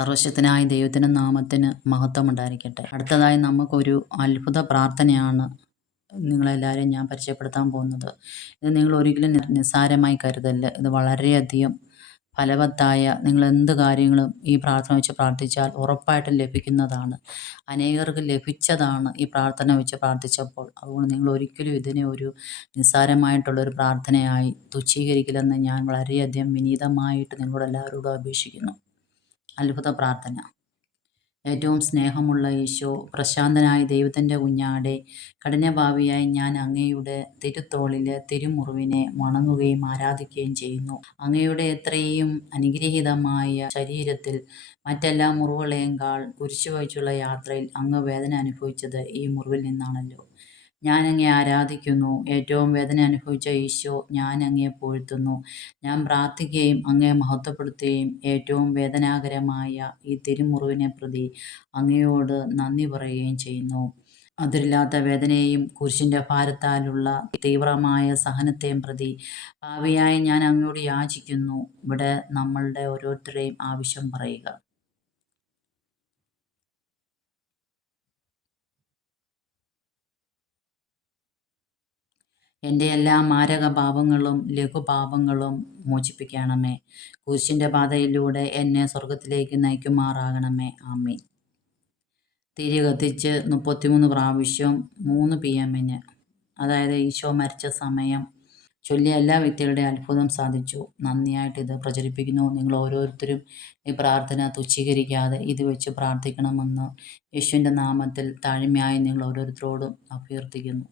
സർവശക്തനായ ദൈവത്തിൻ്റെ നാമത്തിന് മഹത്വമുണ്ടായിരിക്കട്ടെ. അടുത്തതായി നമുക്കൊരു അത്ഭുത പ്രാർത്ഥനയാണ് നിങ്ങളെല്ലാവരെയും ഞാൻ പരിചയപ്പെടുത്താൻ പോകുന്നത്. ഇത് നിങ്ങൾ ഒരിക്കലും നിസ്സാരമായി കരുതല്ല്. ഇത് വളരെയധികം ഫലവത്തായ, നിങ്ങൾ എന്ത് കാര്യങ്ങളും ഈ പ്രാർത്ഥന വെച്ച് പ്രാർത്ഥിച്ചാൽ ഉറപ്പായിട്ടും ലഭിക്കുന്നതാണ്. അനേകർക്ക് ലഭിച്ചതാണ് ഈ പ്രാർത്ഥന വെച്ച് പ്രാർത്ഥിച്ചപ്പോൾ. അതുകൊണ്ട് നിങ്ങൾ ഒരിക്കലും ഇതിനെ ഒരു നിസ്സാരമായിട്ടുള്ളൊരു പ്രാർത്ഥനയായി തുച്ഛീകരിക്കില്ലെന്ന് ഞാൻ വളരെയധികം വിനീതമായിട്ട് നിങ്ങളോട് എല്ലാവരോടും അപേക്ഷിക്കുന്നു. അത്ഭുത പ്രാർത്ഥന. ഏറ്റവും സ്നേഹമുള്ള ഈശോ, പ്രശാന്തനായ ദൈവത്തിൻ്റെ കുഞ്ഞാടെ, കഠിനഭാവിയായി ഞാൻ അങ്ങയുടെ തിരുത്തോളിലെ തിരുമുറിവിനെ വണങ്ങുകയും ആരാധിക്കുകയും ചെയ്യുന്നു. അങ്ങയുടെ എത്രയും അനുഗ്രഹീതമായ ശരീരത്തിൽ മറ്റെല്ലാ മുറിവുകളേക്കാൾ കുരിശു വഹിച്ചുള്ള യാത്രയിൽ അങ്ങ് വേദന അനുഭവിച്ചത് ഈ മുറിവിൽ നിന്നാണല്ലോ. ഞാൻ അങ്ങയെ ആരാധിക്കുന്നു. ഏറ്റവും വേദന അനുഭവിച്ച ഈശോ, ഞാൻ അങ്ങയെ പുകഴ്ത്തുന്നു. ഞാൻ പ്രാർത്ഥിക്കുകയും അങ്ങയെ മഹത്വപ്പെടുത്തുകയും ഏറ്റവും വേദനാകരമായ ഈ തിരുമുറിവിനെ പ്രതി അങ്ങയോട് നന്ദി പറയുകയും ചെയ്യുന്നു. അതിരില്ലാത്ത വേദനയെയും കുരിശിൻ്റെ ഭാരത്താലുള്ള തീവ്രമായ സഹനത്തെയും പ്രതി പാപിയായ ഞാൻ അങ്ങയോട് യാചിക്കുന്നു. ഇവിടെ നമ്മളുടെ ഓരോരുത്തരുടെയും ആവശ്യം പറയുക. എൻ്റെ എല്ലാ മാരക പാപങ്ങളും ലഘുപാപങ്ങളും മോചിപ്പിക്കണമേ. കുരിശിൻ്റെ പാതയിലൂടെ എന്നെ സ്വർഗത്തിലേക്ക് നയിക്കുമാറാകണമേ. ആമേൻ. തിരി കത്തിച്ച് 33 പ്രാവശ്യം 3 PM, അതായത് ഈശോ മരിച്ച സമയം ചൊല്ലിയ എല്ലാ വ്യക്തികളുടെ അത്ഭുതം സാധിച്ചു. നന്ദിയായിട്ട് ഇത് പ്രചരിപ്പിക്കുന്നു. നിങ്ങൾ ഓരോരുത്തരും ഈ പ്രാർത്ഥന തുച്ഛീകരിക്കാതെ ഇത് വെച്ച് പ്രാർത്ഥിക്കണമെന്ന് യേശുവിൻ്റെ നാമത്തിൽ താഴ്മയായി നിങ്ങൾ ഓരോരുത്തരോടും അഭ്യർത്ഥിക്കുന്നു.